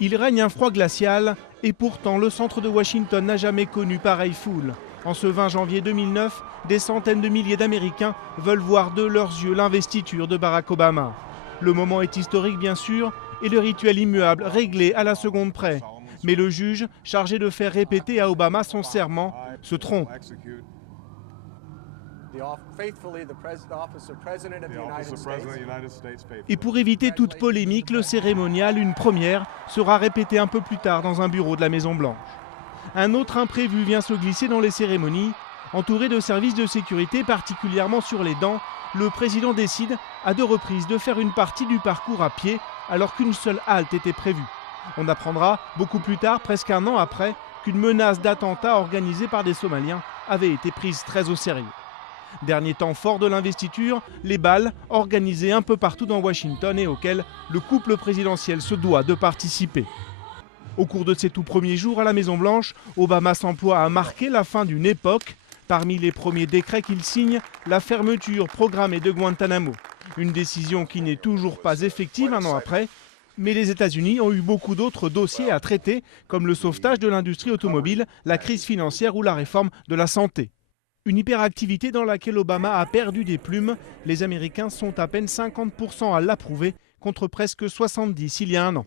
Il règne un froid glacial et pourtant le centre de Washington n'a jamais connu pareille foule. En ce 20 janvier 2009, des centaines de milliers d'Américains veulent voir de leurs yeux l'investiture de Barack Obama. Le moment est historique bien sûr et le rituel immuable réglé à la seconde près. Mais le juge, chargé de faire répéter à Obama son serment, se trompe. Et pour éviter toute polémique, le cérémonial, une première, sera répété un peu plus tard dans un bureau de la Maison-Blanche. Un autre imprévu vient se glisser dans les cérémonies. Entouré de services de sécurité particulièrement sur les dents, le président décide à 2 reprises de faire une partie du parcours à pied alors qu'une seule halte était prévue. On apprendra beaucoup plus tard, presque un an après, qu'une menace d'attentat organisée par des Somaliens avait été prise très au sérieux. Dernier temps fort de l'investiture, les bals organisés un peu partout dans Washington et auxquels le couple présidentiel se doit de participer. Au cours de ses tout premiers jours à la Maison-Blanche, Obama s'emploie à marquer la fin d'une époque. Parmi les premiers décrets qu'il signe, la fermeture programmée de Guantanamo. Une décision qui n'est toujours pas effective un an après. Mais les États-Unis ont eu beaucoup d'autres dossiers à traiter, comme le sauvetage de l'industrie automobile, la crise financière ou la réforme de la santé. Une hyperactivité dans laquelle Obama a perdu des plumes. Les Américains sont à peine 50% à l'approuver, contre presque 70% il y a un an.